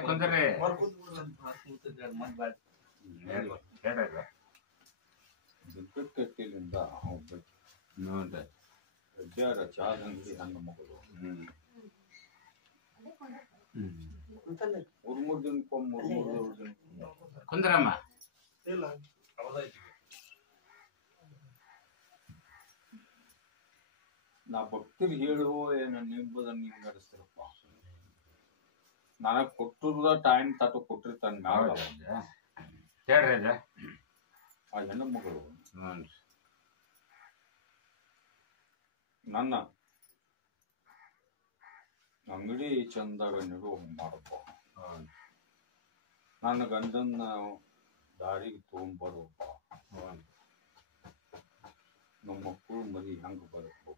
ಕುಂದ್ರಿ ಬಿಕ್ಕಟ್ಟಿಲಿಂದ ನೋಡ್ರಿ ರೆಡ್ಡಿಯಾರ ಚಾದ ಅಂಗಡಿ ಹೆಣ್ಣು ಮಗಳು ಮೂರು ದಿನಕ್ಕೊಮ್ಮೆ ಮೂರು ದಿನ ಕುಂದ್ರಮ್ಮ ನಾ ಭಕ್ತಿಗೆ ಹೇಳುವ ಏನ ನಿಂಬುದನ್ನ ನೀವು ನಡೆಸ್ತಿರಪ್ಪ ನನಗೆ ಕೊಟ್ಟಿರದ ಟೈಮ್ ತಾಟ ಕೊಟ್ಟಿರ್ತಾನೆ ಹೇಳ್ರಿ ಆ ಹೆಣ್ಣು ಮಗಳು ನನ್ನ ಅಂಗಡಿ ಚಂದಾಗ ನೀಡು ಮಾಡಪ್ಪ ನನ್ನ ಗಂಡನ ದಾರಿಗೆ ತಗೊಂಡ್ಬರಪ್ಪ ನಮ್ಮ ಮಕ್ಕಳು ಮರಿ ಹೆಂಗ ಬರಬೇಕು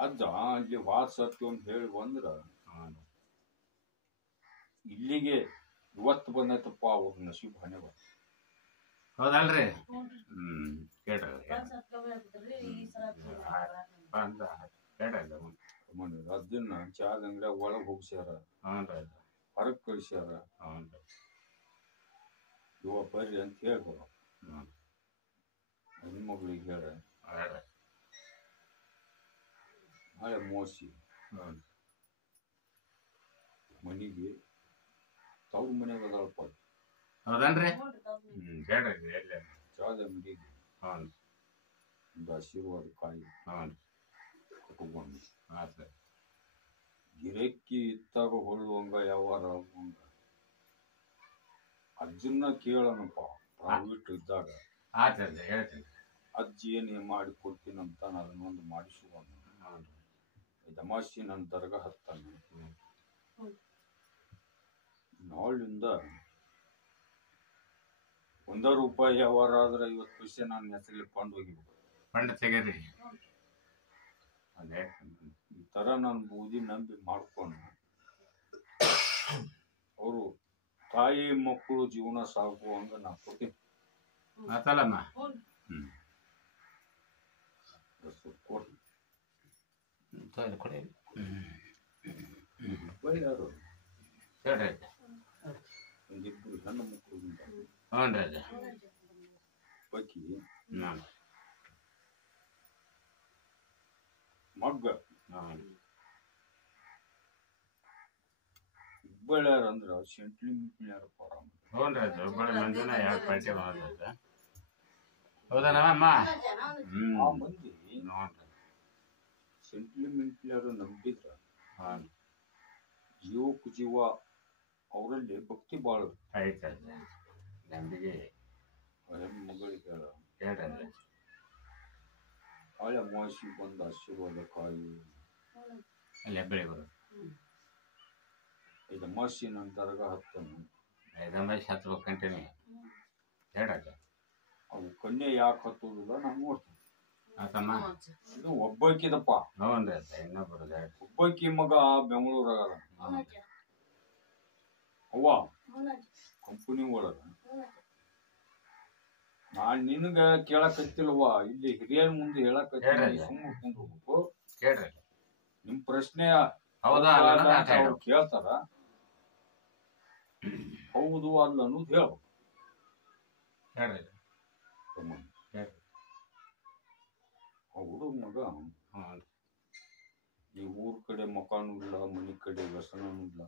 ಅಜ್ಜ ಅಲ್ಲಿ ವಾಸತ್ತು ಅಂತ ಹೇಳಿ ಬಂದ್ರ ಇಲ್ಲಿಗೆ ಇವತ್ತು ಬಂದೈತಪ್ಪ ಅವ್ರ ನಸೀಬ್ ಹಣೆ ಬರ ಹೌದಲ್ರಿ ಕೇಳ್ರಿ ಅದನ್ನ ಚಾದ ಅಂಗಡಿಯಾಗ ಒಳಗ್ ಹೋಗ್ಸ್ಯಾರ ಹೊರಗ್ ಕಳಿಸ್ಯಾರ ಇವ ಬರ್ರಿ ಅಂತ ಹೇಳ್ಬಾರ ಹೆಣ್ಮಗಳಿಗೆ ಹೇಳ ನಾಳೆ ಮೋಸಿ ಮನಿಗೆ ತವ್ರ ಮನೆಯಾಗ ಅದಳಪ್ಪ ಹೌದನ್ರಿ ಚಾದ ಅಂಗಡಿಗೆ ಒಂದು ಆಶೀರ್ವಾದ ಕಾಯಿ ಕಟ್ಕೊಂಡು ಗಿರಕ್ಕಿ ಇತ್ತಾಗ ಹೊಳ್ಳುವಂಗ ಯಾವಾರ ಆಗುವಂಗ ಅಜ್ಜನ್ನ ಕೇಳನಪ್ಪ ಪ್ರೈವೇಟ್ ಇದ್ದಾಗ ಅಜ್ಜಿ ಏನೇ ಮಾಡಿ ಕೊಡ್ತೀನಂತ ನಾನು ಅದನ್ನೊಂದು ಮಾಡಿಸುವ ದಮಾಸಿ ನನ್ನ ದರ್ಗ ಹತ್ತಾನೆ ನಾಳಿಂದ ₹1 ವ್ಯವಹಾರ ಆದ್ರೆ 50 ಪೈಸೆ ನನ್ನ ಹೆಸರಲ್ಲಿ ಫಂಡ್ ಹೋಗಿಬೇಕು ಫಂಡ್ ತೆಗೀರಿ ಅದೇ ಈ ತರ ನಾನು ಬೂದಿ ನಂಬಿ ಮಾಡ್ಕೊಂಡು ಅವರು ತಾಯಿ ಮಕ್ಕಳು ಜೀವನ ಸಾಗುವಂಗ ನಾ ಕೊಡ್ತೀನಿ ಮಾತಲ್ಲಮ್ಮ ಕೊಡಿ ಒಂದಿಬ್ರು ಹೆಣ್ಣು ಮಕ್ಕಳು ಪೈಕಿ ಮಗ್ಗ ಹುಬ್ಬಳ್ಳಿಯಾರ ಅಂದ್ರ ಸೆಂಟ್ಲಿ ಮಿಟ್ನ್ಯಾರಪ್ಪ ಹೌದನಮ್ಮ ಆ ಮಂದಿ ಸೆಂಟಿಮೆಂಟ್ಲಾರು ನಂಬಿದ್ರ ಜೀವಕ್ಕೂ ಜೀವ ಅವರಲ್ಲಿ ಭಕ್ತಿ ಬಾಳ ನಂಬಿಕೆ ಮಗಳಿಗೆ ಹೇಳ್ರಿ ಹಳೆ ಅಮಾವಾಸ್ಯೆ ಬಂದ ಆಶೀರ್ವಾದ ಕಾಯಿ ಅಲ್ಲಿ ಹೆಬ್ಬಳಿ ಬರೋದು ಇದು ಅಮಾವಾಸ್ಯೆ ನನ್ನ ದರ್ಗ ಹತ್ತನು ಹತ್ತು ಕಂಟಿನ್ಯೂ ಹೇಳ್ರಿ ಅವು ಕನ್ಯೆ ಯಾಕೆ ಹತ್ತೋದಿಲ್ಲ ನಾನು ನೋಡ್ತೀನಿ ಆತಮ್ಮ ಇದು ಒಬ್ಬಾಕಿದಪ್ಪ ಹ್ಞೂ ಇನ್ನೊಬ್ಬರು ಒಬ್ಬಾಕಿ ಮಗ ಬೆಂಗಳೂರಾಗ ಅವ್ವ ಕಂಪನಿ ಒಳಗ ನಾನ್ ನಿನಗ ಕೇಳಕತ್ತಿಲ್ವಾ ಇಲ್ಲಿ ಹಿರಿಯರ ಮುಂದೆ ಹೇಳಕತ್ತಿ ಸುಮ್ಮನೆ ಕುಂದ್ರಬೇಕು ಕೇಳ್ರಿ ನಿಮ್ ಪ್ರಶ್ನೆ ಹೌದಾ ಅವ್ರು ಕೇಳ್ತಾರ ಹೌದು ಅಲ್ಲ ಅನ್ನೋದು ಹೇಳ್ಬೇಕು ಹೇಳ್ರಿ ಹುಡುಗ ಮಗ ಈ ಊರ್ ಕಡೆ ಮಕಾನು ಇಲ್ಲ ಮನಿ ಕಡೆ ವ್ಯಸನೂ ಇಲ್ಲ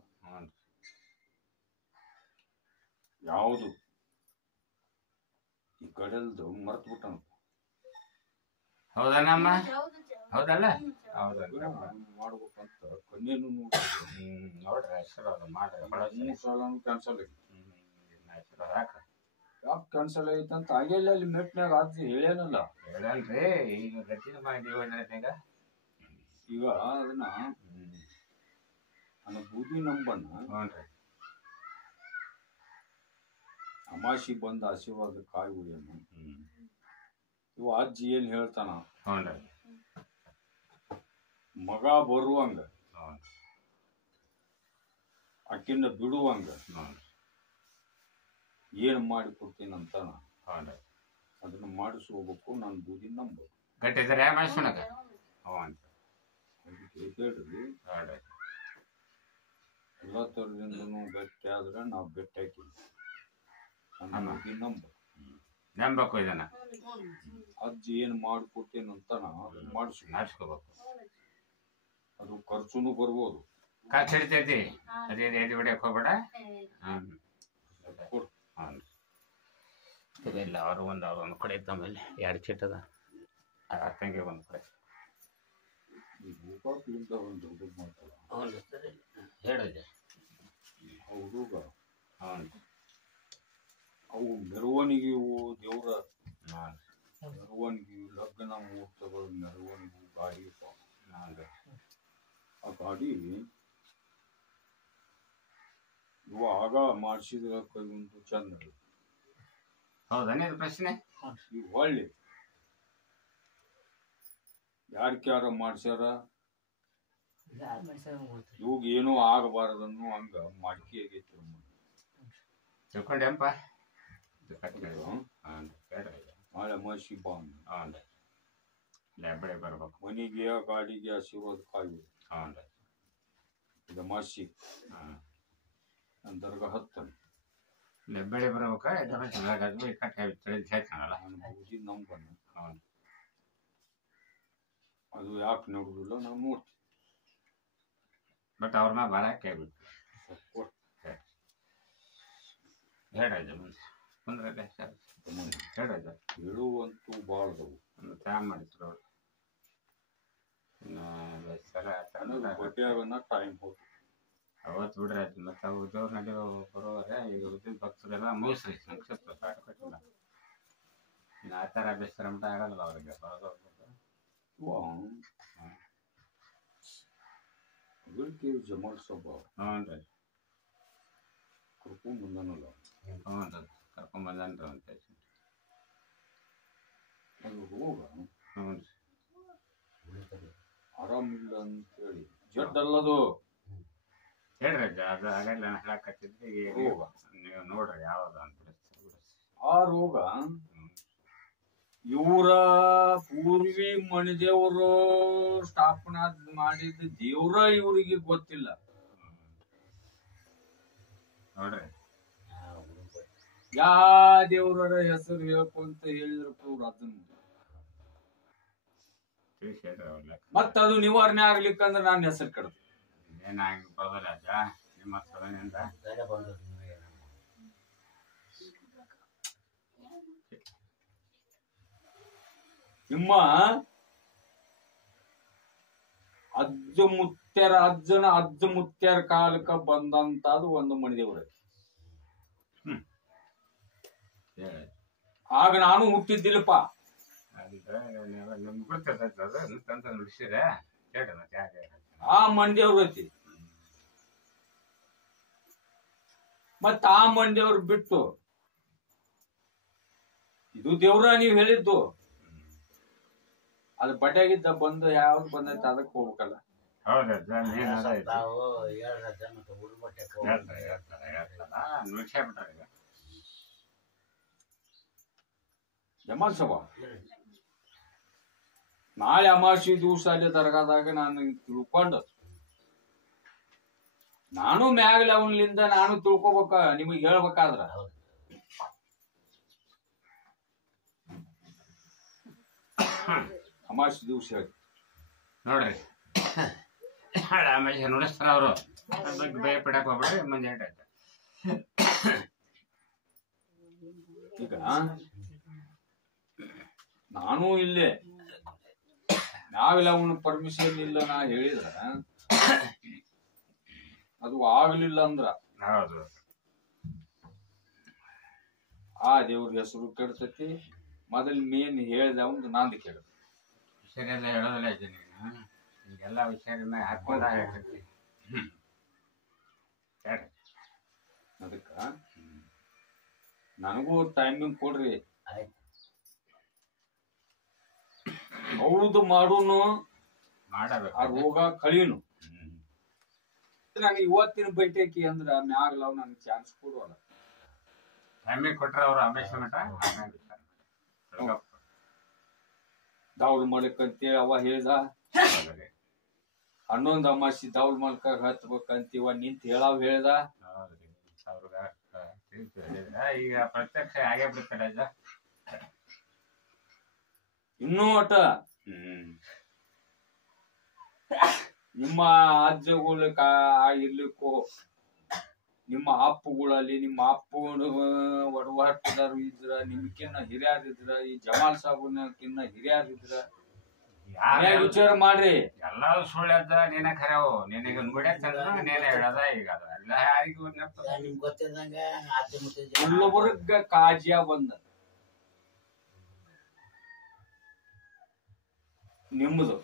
ಯಾವುದು ಈ ಕಡೆಲ್ದು ಮರ್ತ್ ಬಿಟ್ಟನ ಹೌದನಮ್ಮ ಹೌದಲ್ಲ ಮಾಡ್ಬೇಕಂತ ಕನ್ಯೇನು ನೋಡ್ರಿ ಹೆಸರು ಮಾಡ್ರಿ ಸಾಲನು ಕ್ಯಾನ್ಸಲ್ ಐತಿ ಯಾಕೆ ಕ್ಯಾನ್ಸಲ್ ಐತಂತ ಆಗಿಲ್ಲ ಅಲ್ಲಿ ಮೆಟ್ನಾಗ ಆದ್ರಿ ಹೇಳ್ಯಾನಲ್ಲ ಹೇಳಲ್ರಿ ಈಗ ಗಟ್ಟಿನ ಮಾಡಿದೀಗ ಈಗ ಅದನ್ನ ನನ್ನ ಬೂದಿ ನಂಬನ್ನ ಅಮಾಶಿ ಬಂದ ಆಶೀರ್ವಾದ ಕಾಯಿ ಉಳಿಯನು ಇವ ಅಜ್ಜಿ ಏನ್ ಹೇಳ್ತಾನ ಮಗ ಬರುವಂಗ ಅಕ್ಕಿಂದ ಬಿಡುವಂಗ ಏನ್ ಮಾಡಿ ಕೊಡ್ತೀನಂತ ಅದನ್ನ ಮಾಡಿಸಿ ಹೋಗ್ಬೇಕು ನಾನು ಬೂದಿ ನಂಬೋದು ಗಟ್ಟಿದ್ರೆ ಮಾಡಿಸೋಣಕ ಹೇಳ್ರಿ ಎಲ್ಲ ಥರದಿಂದನೂ ಗಟ್ಟಿ ಆದ್ರೆ ನಾವು ಬೆಟ್ಟ ಹಾಕಿವಿ ಅನ್ನೋದು ನಂಬಬೇಕು ಇದನ್ನ ಅಜ್ಜಿ ಏನು ಮಾಡಿಕೊಟ್ಟೇನಂತ ಮಾಡಿಸ್ಕೋಬೇಕು. ಅದು ಖರ್ಚುನು ಬರ್ಬೋದು. ಖರ್ಚು ಹಿಡಿತೈತಿ. ಅದೇ ಎದೆ ಹೊಡಿಯಕ್ಕೆ ಹೋಗ್ಬೇಡ. ಇಲ್ಲ ಅವರು ಒಂದು ಕಡೆ ತಮ್ಮಲ್ಲಿ 2 ಚೀಟ್ ಅದ ತಂಗಿ ಒಂದು ಕಡೆ ಹೇಳಿದೆ ಹುಡುಗ ಹೌದು ಅವು ಮೆರವಣಿಗೆ ದೇವ್ರ ಮೆರವಣಿಗೆ ಲಗ್ನ ಮುಹೂರ್ತಗಳು ಮೆರವಣಿಗೆ ಗಾಡಿ ಆ ಗಾಡಿ ಇವು ಆಗ ಮಾಡಿಸಿದ್ರ ಕೈ ಒಂದು ಚಂದ. ಹೌದಾನೆ ಇದು ಪ್ರಶ್ನೆ. ಈಗ ಒಳ್ಳೆ ಯಾರ ಮಾಡ್ಸ್ಯಾರ ಇವಾಗ ಏನೋ ಆಗಬಾರದನ್ನು ಹಂಗ ಮಾಡ್ಕಿ ಆಗೈತಿ. ತಿಳ್ಕೊಂಡೆಂಪ ನಾಳೆ ಮಸಿ ಬಾಂದ್ ಬೆಳೆ ಬರ್ಬೇಕು ಮನಿಗೆ ಗಾಡಿಗೆ ಆಶೀರ್ವಾದ ಕಾಯಿ ಇದು ಮಸಿ ದರ್ಗ ಹತ್ತನ ಬೆಳೆ ಬರ್ಬೇಕು. ಹೇಳ್ತಾನಲ್ಲ ನಂಬನ್ನ ಅದು ಯಾಕೆ ನೋಡುದಿಲ್ಲ ನಾವು ನೋಡ್ತೀವಿ. ಬಟ್ ಅವ್ರ ಮ್ಯಾಗ ಭಾಳ ಕೇಳ್ಬಿಟ್ಟು ಹೇಳೋದು ಕುಂದ್ರಲ್ಲ ಹೇಳೋದು ಹೇಳುವಂತೂ ಭಾಳದವು ತ್ಯಾಗ ಮಾಡಿದ್ರು ಅವ್ರು. ಬಡ್ಡಿಯಾಗನ ಟೈಮ್ ಹೋಗ್ತು ಅವತ್ತು ಬಿಡ್ರಿ ಆಯ್ತು. ಮತ್ತು ಅವು ದೇವ್ರು ನಡೆಯೋ ಬರೋವರೆ ಈಗ ಉದ್ದಿನ ಭಕ್ತರೆಲ್ಲ ಮುಗಿಸ್ರಿ ನಕ್ಷತ್ರ ಪಾಠ ಕಟ್ಟಿಲ್ಲ. ಇನ್ನು ಆ ಥರ ಬೇಸರ ಮಟ್ಟ ಆಗಲ್ಲ ಅವ್ರಿಗೆ ಬರೋದು. ಜಮಾಲ್ ಸಭ ಹ್ಞೂ ರೀ ಕರ್ಕೊಂಡ್ ಬಂದನಲ್ಲ ಹ್ಞೂ ರೀ ಕರ್ಕೊಂಬಂದನ್ರಿ ಅಂತ ಅದು ರೋಗ ಹ್ಞೂ ರೀ ಆರಾಮಿಲ್ಲ ಅಂತೇಳಿ ಜಡ್ ಅಲ್ಲದು ಹೇಳ್ರಿ ಅದು ಆಗಲ್ಲ ಹೇಳಕತ್ತಿದ್ರಿ. ರೋಗ ನೀವು ನೋಡ್ರಿ ಯಾವ್ದು ಅಂತ ಆ ರೋಗ ಇವರ ಪೂರ್ವಿ ಮಣಿದೇವರು ಸ್ಥಾಪನಾ ಮಾಡಿದ ದೇವ್ರ ಇವ್ರಿಗೆ ಗೊತ್ತಿಲ್ಲ ನೋಡ್ರಿ. ಯಾ ದೇವ್ರ ಹೆಸರು ಹೇಳ್ಕೊಂತ ಹೇಳಿದ್ರಪ್ಪ ಇವ್ರು ಅದನ್ನ ತಿಳಿಸಿ ಹೇಳ್ರಿ ಅವ್ರಲ್ಲ. ಮತ್ತ ಅದು ನಿವಾರಣೆ ಆಗ್ಲಿಕ್ಕಂದ್ರೆ ನಾನು ಹೆಸರು ಕೆಡ್ತೀನಿ. ಏನಾಗಿ ಬರೋದಿಲ್ಲ ಅಜ್ಜ ನಿಮ್ಮ ಸಲನಿಂದ ನಿಮ್ಮ ಅಜ್ಜನ ಅಜ್ಜ ಮುತ್ಯರ ಕಾಲಕ್ಕ ಬಂದಂತದು ಒಂದು ಮಣಿದೇವ್ರ. ಆಗ ನಾನು ಹುಟ್ಟಿದ್ದಿಲ್ಲಪ್ಪ. ಆ ಮಂಡ್ಯವ್ರ ಐತಿ. ಮತ್ತ ಆ ಮಂಡ್ಯವ್ರು ಬಿಟ್ಟು ಇದು ದೇವ್ರ ನೀವ್ ಹೇಳಿದ್ದು ಅದು ಬಡ್ಯಾಗಿದ್ದ ಬಂದು ಯಾವ್ದು ಬಂದೈತೆ ಅದಕ್ಕೆ ಹೋಗ್ಬೇಕಲ್ಲ. ಜಮಾಲ್ ಸಭಾ ನಾಳೆ ಅಮಾವಾಸ್ಯೆ ದಿವಸ ಅಲ್ಲಿ ದರ್ಗಾದಾಗ ನಾನು ತಿಳ್ಕೊಂಡು ನಾನು ಮ್ಯಾಗಲ ಅವನ್ಲಿಂದ ನಾನು ತಿಳ್ಕೊಬೇಕ ನಿಮಗ್ ಹೇಳ್ಬೇಕಾದ್ರ ಅಮಾವಾಸ್ಯೆ ದಿವಸ ಹೇಳಿ ನೋಡ್ರಿ. ಆಮೇಲೆ ನುಡಿಸ್ತಾರ ಅವರು ಭಯ ಪಡಕ್ ಹೋಗ್ಬಿಡ್ರಿ ಮಂದಿ ಆಯ್ತು. ಈಗ ನಾನು ಇಲ್ಲೇ ನಾವೆಲ್ಲ ಅವನು ಪರ್ಮಿಷನ್ ಇಲ್ಲ ನಾ ಹೇಳಿದ್ರ ಅದು ಆಗ್ಲಿಲ್ಲ ಅಂದ್ರ ಹೌದು ಆ ದೇವ್ರ ಹೆಸರು ಕೆಡ್ತೈತಿ. ಮೊದಲ್ ಮೇನ್ ಹೇಳ್ದ ಒಂದು ನಂದು ಕೇಳ ಹುಷಾರೆಲ್ಲ ಹೇಳೋದಿಲ್ಲ ಐತೆ ನೀನು ಈಗೆಲ್ಲ ಹುಷಾರಿನ ಹಾಕೊಂಡ ಹೇಳ್ತೈತಿ. ಅದಕ್ಕ ನನಗೂ ಟೈಮಿಂಗ್ ಕೊಡ್ರಿ. ಹೌದು ಮಾಡೋನು ಮಾಡಬೇಕು ಆ ರೋಗ ಕಳೀನು. ನನಗೆ ಇವತ್ತಿನ ಬೈಟೇಕಿ ಅಂದ್ರ ಮ್ಯಾಗ್ಲಾವ್ ನನ್ಗೆ ಚಾನ್ಸ್ ಕೊಡುವಲ್ಲ. ಟೈಮಿಂಗ್ ಕೊಟ್ರ ಅವ್ರು ಅಮೇಶ ಮಠ ದಾವಲ್ ಮಾಡ್ಲಿಕ್ಕಂತೇಳಿ ಅವ ಹೇಳ್ದ. ಹನ್ನೊಂದು ಅಮಾಸಿ ದೌಲ್ ಮಲ್ಕ ಹತ್ಬೇಕಂತೀವ ನಿಂತ ಹೇಳ್ದ ಹೌದ್ರಿ ಈಗ ಪ್ರತ್ಯಕ್ಷ ಆಗೇ ಬಿಡ್ತಾರೆ ಅಜ್ಜ. ಇನ್ನೂ ಒಟ್ಟ ನಿಮ್ಮ ಅಜ್ಜಗಳು ಇರ್ಲಿಕ್ಕೋ ನಿಮ್ಮ ಅಪ್ಪುಗಳಲ್ಲಿ ನಿಮ್ಮ ಅಪ್ಪನ ಒಡವಾಟದಾರು ಇದ್ರ ನಿಮ್ಕಿನ್ನ ಹಿರಿಯರಿದ್ರ ಈ ಜಮಾಲ್ ಸಾಬುನಕಿನ್ನ ಹಿರಿಯರಿದ್ರ ವಿಚಾರ ಮಾಡ್ರಿ. ಎಲ್ಲ ಸುಳ್ಳ್ದ ನೀನ ಖರೇವು ನಿನಗೆ ನುಡಿಯತ್ತಂದ್ರ ನೀನೇ ಹೇಳದ ಈಗ ಎಲ್ಲ ಯಾರಿಗೂ ಒಳ್ಳೊಬ್ಬರ್ಗ ಕಾಜಿಯ ಬಂದ ನಿಮ್ಮದು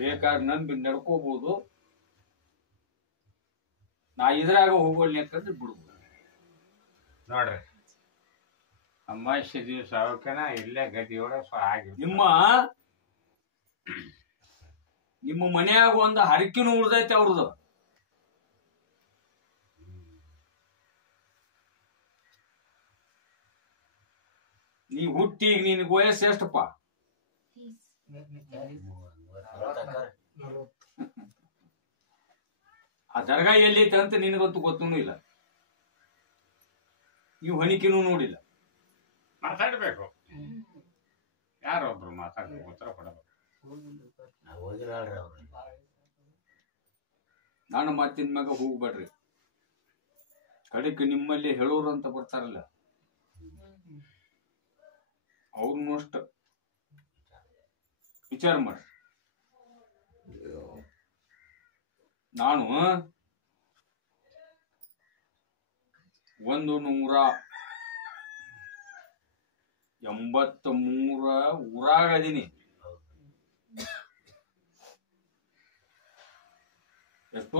ಬೇಕಾದ್ರೆ ನಂಬಿ ನಡ್ಕೋಬಹುದು. ನಾ ಇದ್ರಾಗ ಹೋಗೋಲ್ ಯಾಕಂದ್ರೆ ಬಿಡ್ಬೋದು ನೋಡ್ರಿ. ಅಮಾವಾಸ್ಯೆ ದಿವಸ ಅವಕ್ಕೇನ ಇಲ್ಲೇ ಗದಿಯೊಳಗೆ ಆಗಿ ನಿಮ್ಮ ಮನ್ಯಾಗ ಒಂದು ಹರಕಿನೂ ಉಳ್ದೈತೆ ಅವ್ರದ್ದು. ನೀ ಹುಟ್ಟಿ ಈಗ ನಿನಗೆ ವಯಸ್ಸು ಎಷ್ಟಪ್ಪ? ಆ ದರ್ಗಾ ಎಲ್ಲೈತೆ ಅಂತ ನಿನಗಂತೂ ಗೊತ್ತೂ ಇಲ್ಲ. ನೀವು ಹಣಿಕೆನೂ ನೋಡಿಲ್ಲ. ಮಾತಾಡ್ಬೇಕು, ಯಾರೊಬ್ರು ಮಾತಾಡ್ಬೇಕು, ಉತ್ತರ ಕೊಡಬೇಕು. ನಾನು ಮಾತಿನ ಮ್ಯಾಗ ಹೋಗ್ಬೇಡ್ರಿ. ಕಡೆಗೆ ನಿಮ್ಮಲ್ಲಿ ಹೇಳೋರು ಅಂತ ಬರ್ತಾರಲ್ಲ, ಅವ್ರನ್ನೂ ಅಷ್ಟ ವಿಚಾರ ಮಾಡ್ರಿ. ನಾನು 183 ಊರಾಗ ಅದೀನಿ. ಎಷ್ಟೋ